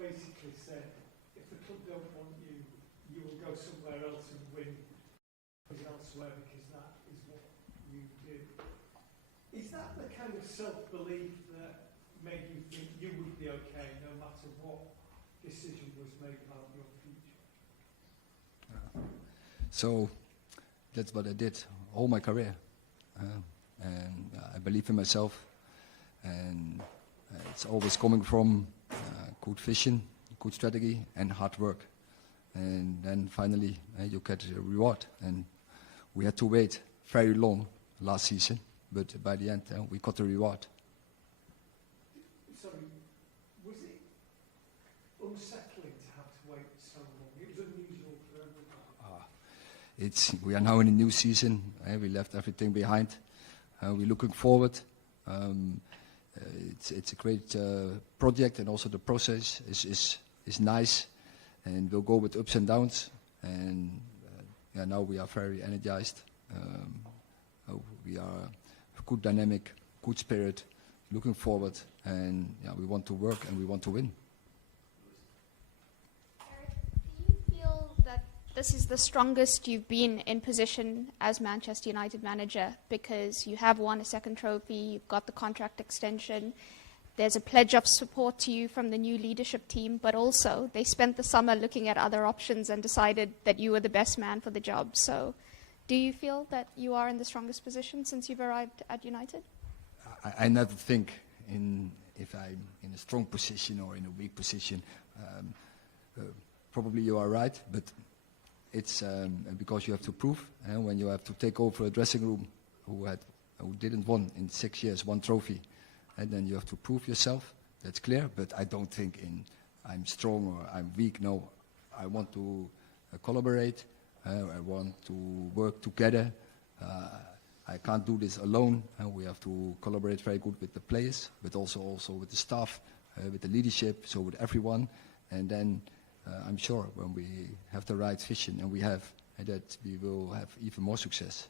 basically said, if the club don't want you, you will go somewhere else and win elsewhere because that is what you do. Is that the kind of self-belief that made you think you would be okay no matter what decision was made about your future? So that's what I did all my career. And I believe in myself. And it's always coming from good vision, good strategy, and hard work. And then finally you get a reward. And we had to wait very long last season, but by the end we got the reward. Sorry, was it unsettling to have to wait so long? It was unusual for everybody. We are now in a new season. We left everything behind. We're looking forward. It's a great project, and also the process is nice, and we'll go with ups and downs. And now we are very energized. We are a good dynamic, good spirit, looking forward, and we want to work and we want to win. Eric, do you feel that this is the strongest you've been in position as Manchester United manager, because you have won a second trophy, you've got the contract extension, there's a pledge of support to you from the new leadership team, but also they spent the summer looking at other options and decided that you were the best man for the job. So do you feel that you are in the strongest position since you've arrived at United? I never think if I'm in a strong position or in a weak position. Probably you are right, but it's because you have to prove. When you have to take over a dressing room who didn't win in 6 years one trophy, and then you have to prove yourself. That's clear. But I don't think I'm strong or I'm weak. No, I want to collaborate. I want to work together. I can't do this alone. We have to collaborate very good with the players, but also with the staff, with the leadership, so with everyone. And then I'm sure when we have the right vision, and we have, that we will have even more success.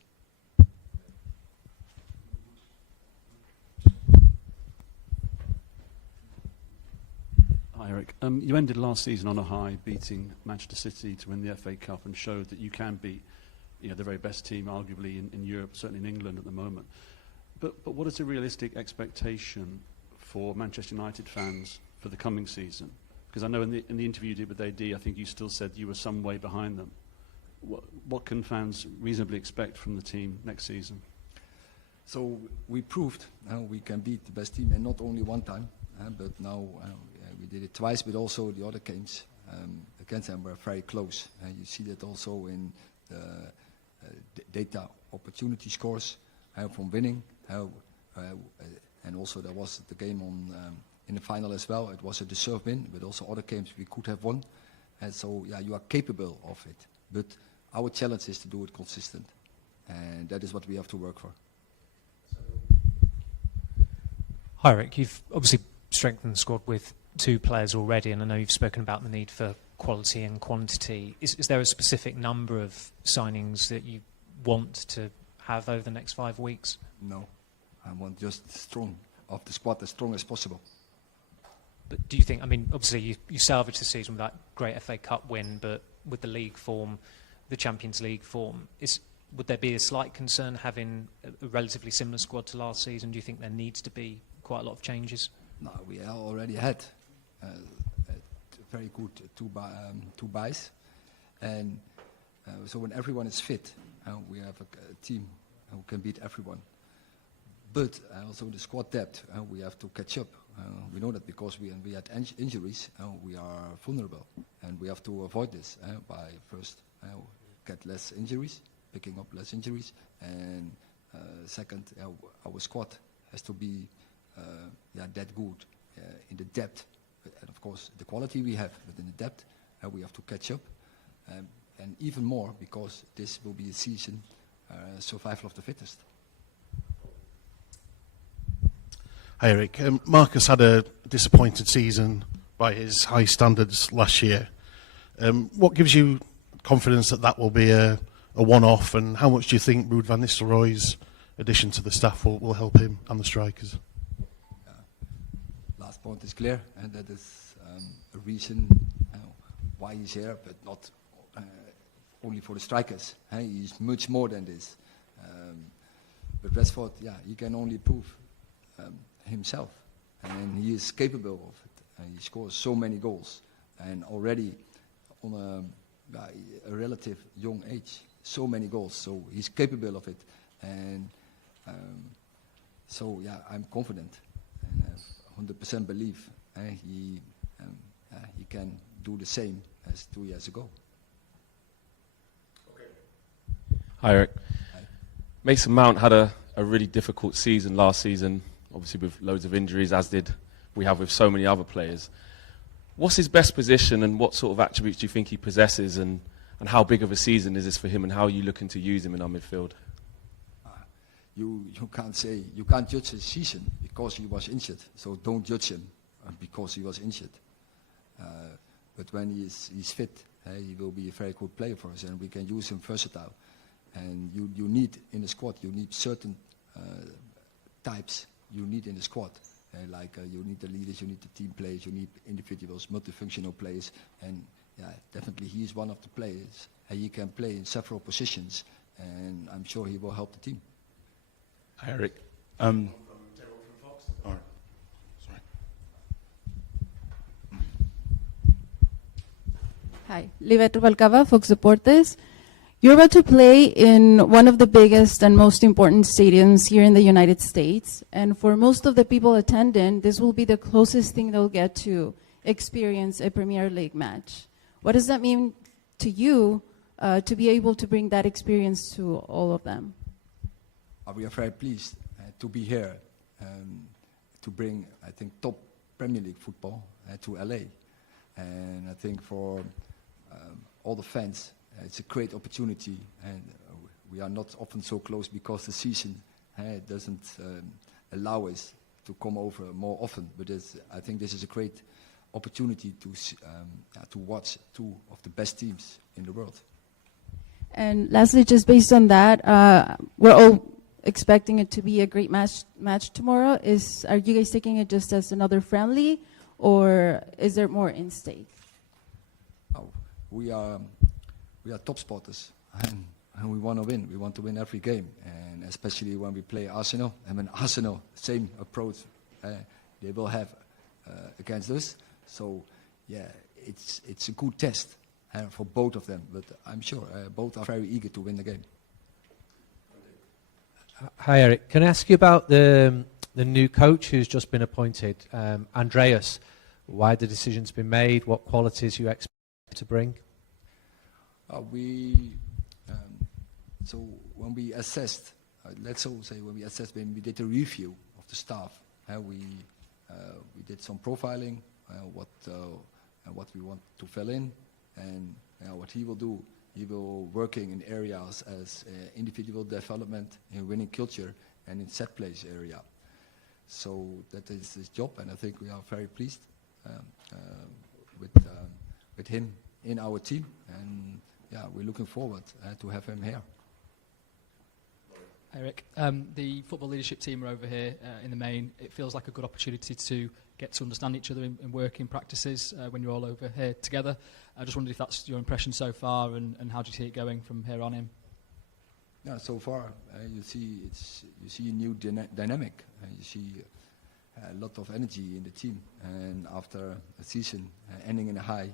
Hi Eric. You ended last season on a high, beating Manchester City to win the FA Cup, and showed that you can beat the very best team arguably in Europe, certainly in England at the moment. But what is a realistic expectation for Manchester United fans for the coming season? Because I know in the interview you did with AD, I think you still said you were some way behind them. What can fans reasonably expect from the team next season? So we proved we can beat the best team, and not only one time, but now we did it twice, but also the other games against them were very close. You see that also in the data opportunity scores from winning, and also there was the game in the final as well. It was a deserved win, but also other games we could have won. And so you are capable of it, but our challenge is to do it consistent, and that is what we have to work for. Hi Rick, you've obviously strengthened the squad with 2 players already, and I know you've spoken about the need for quality and quantity. Is there a specific number of signings that you want to have over the next 5 weeks? No, I want just strong of the squad, as strong as possible. But do you think, I mean, obviously you salvaged the season with that great FA Cup win, but with the league form, the Champions League form, would there be a slight concern having a relatively similar squad to last season? Do you think there needs to be quite a lot of changes? No, we already had very good two buys, and so when everyone is fit, we have a team who can beat everyone. But also the squad depth, we have to catch up. We know that because we had injuries, we are vulnerable, and we have to avoid this by first get less injuries, picking up less injuries, and second, our squad has to be that good in the depth, and of course the quality we have, but in the depth we have to catch up, and even more because this will be a season survival of the fittest. Hi Eric, Marcus had a disappointed season by his high standards last year. What gives you confidence that that will be a one-off, and how much do you think Ruud van Nistelrooy's addition to the staff will help him and the strikers? Last point is clear, and that is a reason why he's here, but not only for the strikers. He's much more than this. But Rashford, yeah, he can only prove himself, and he is capable of it. He scores so many goals, and already on a relative young age, so many goals. So he's capable of it, and so yeah, I'm confident and have 100% belief he can do the same as 2 years ago. Hi, Eric. Hi. Mason Mount had a really difficult season last season, obviously with loads of injuries, as did we have with so many other players. What's his best position, and what sort of attributes do you think he possesses, and how big of a season is this for him, and how are you looking to use him in our midfield? You can't judge his season because he was injured, so don't judge him because he was injured. But when he's fit, he will be a very good player for us, and we can use him versatile. And you need in the squad, you need certain types you need in the squad. You need the leaders, you need the team players, you need individuals, multifunctional players, and yeah, definitely he is one of the players. He can play in several positions, and I'm sure he will help the team. Hi, Eric. All right. Sorry. Hi, Livette Rubalcaba, Fox Deportes. You're about to play in one of the biggest and most important stadiums here in the United States, and for most of the people attending, this will be the closest thing they'll get to experience a Premier League match. What does that mean to you to be able to bring that experience to all of them? We are very pleased to be here to bring, I think, top Premier League football to LA. And I think for all the fans, it's a great opportunity, and we are not often so close because the season doesn't allow us to come over more often. But I think this is a great opportunity to watch two of the best teams in the world. And lastly, just based on that, we're all expecting it to be a great match tomorrow. Are you guys taking it just as another friendly, or is there more in stake? We are top spotters, and we want to win. We want to win every game, and especially when we play Arsenal. I mean, Arsenal, same approach they will have against us. So, yeah, it's a good test for both of them. But I'm sure both are very eager to win the game. Hi, Eric. Can I ask you about the new coach who's just been appointed, Andreas? Why the decision's been made? What qualities you expect to bring? So when we assessed, when we did a review of the staff, we did some profiling, what we want to fill in, and what he will do. He will working in areas as individual development, in winning culture, and in set place area. So that is his job, and I think we are very pleased with him in our team, and yeah, we're looking forward to have him here. Eric, the football leadership team are over here in the main. It feels like a good opportunity to get to understand each other in working practices when you're all over here together. I just wondered if that's your impression so far, and how do you see it going from here on in? Yeah, so far you see a new dynamic. You see a lot of energy in the team, and after a season ending in a high,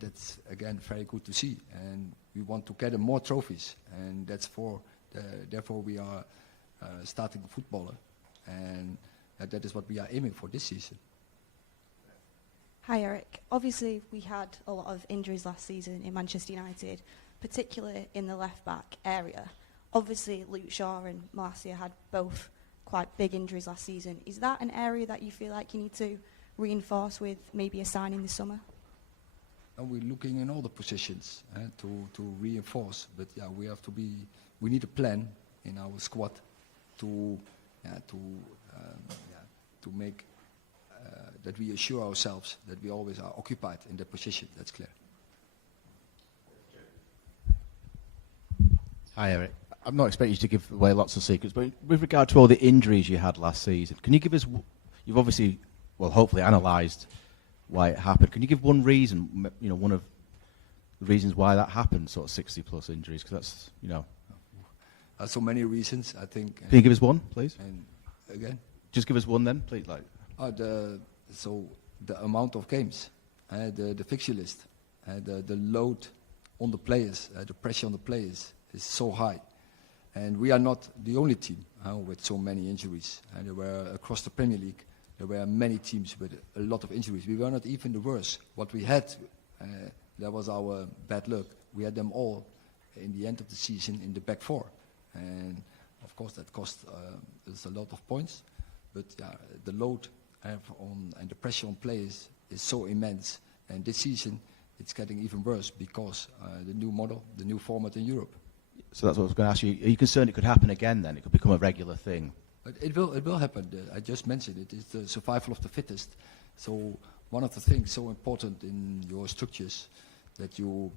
that's again very good to see. And we want to gather more trophies, and therefore we are starting footballer, and that is what we are aiming for this season. Hi, Eric. Obviously, we had a lot of injuries last season in Manchester United, particularly in the left-back area. Obviously, Luke Shaw and Malacia had both quite big injuries last season. Is that an area that you feel like you need to reinforce with maybe a signing this summer? And we're looking in all the positions to reinforce, but yeah, we need a plan in our squad to make that we assure ourselves that we always are occupied in that position. That's clear. Hi, Eric. I'm not expecting you to give away lots of secrets, but with regard to all the injuries you had last season, can you give us, you've obviously, well, hopefully analysed why it happened. Can you give one reason, one of the reasons why that happened, sort of 60 plus injuries? Because that's, So many reasons, I think. Can you give us one, please? And again? Just give us one then, please. So the amount of games, the fixture list, the load on the players, the pressure on the players is so high. And we are not the only team with so many injuries. And there were across the Premier League, there were many teams with a lot of injuries. We were not even the worst. What we had, that was our bad luck. We had them all in the end of the season in the back four. And of course that cost us a lot of points. But the load and the pressure on players is so immense. And this season it's getting even worse because the new model, the new format in Europe. So that's what I was going to ask you. Are you concerned it could happen again then? It could become a regular thing? But it will happen. I just mentioned it. It's the survival of the fittest. So one of the things so important in your structures that you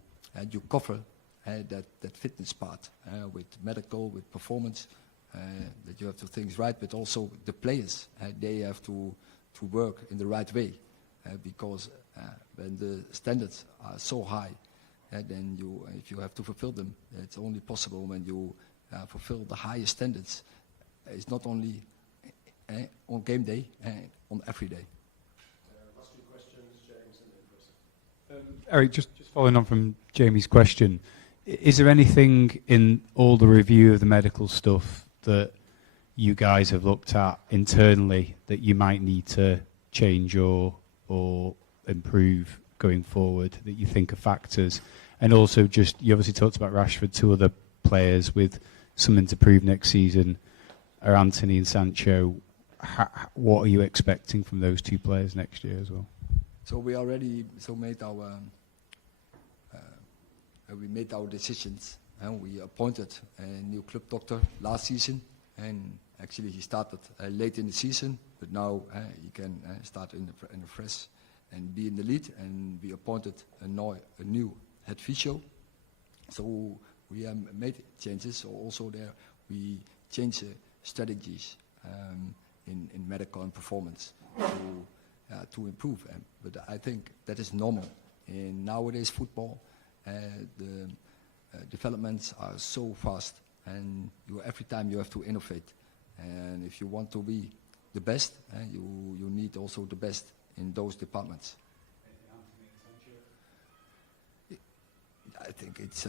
cover that fitness part with medical, with performance, that you have to things right, but also the players. They have to work in the right way because when the standards are so high, then if you have to fulfill them, it's only possible when you fulfill the highest standards. It's not only on game day, on every day. Last few questions, James and then Chris. Eric, just following on from Jamie's question, is there anything in all the review of the medical stuff that you guys have looked at internally that you might need to change or improve going forward that you think are factors? And also just, you obviously talked about Rashford, two other players with something to prove next season are Anthony and Sancho. What are you expecting from those two players next year as well? So we already made our decisions, and we appointed a new club doctor last season, and actually he started late in the season, but now he can start in the fresh and be in the lead, and we appointed a new head physio. So we made changes. So also there we changed strategies in medical and performance to improve. But I think that is normal in nowadays football. The developments are so fast, and every time you have to innovate. And if you want to be the best, you need also the best in those departments. I think it's.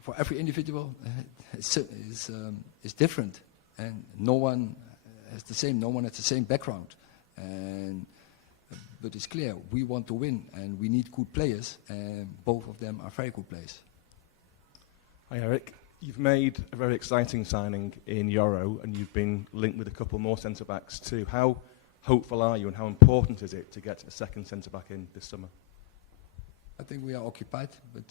For every individual, it's different, and no one has the same. No one has the same background, but it's clear we want to win, and we need good players, and both of them are very good players. Hi Eric, you've made a very exciting signing in Euro, and you've been linked with a couple more centre backs too. How hopeful are you, and how important is it to get a second centre back in this summer? I think we are occupied, but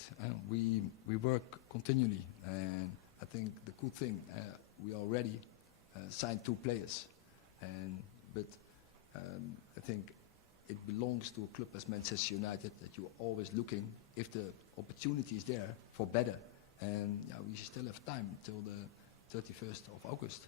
we work continually, and I think the good thing we already signed 2 players, but I think it belongs to a club as Manchester United that you're always looking if the opportunity is there for better, and we still have time till the 31st of August.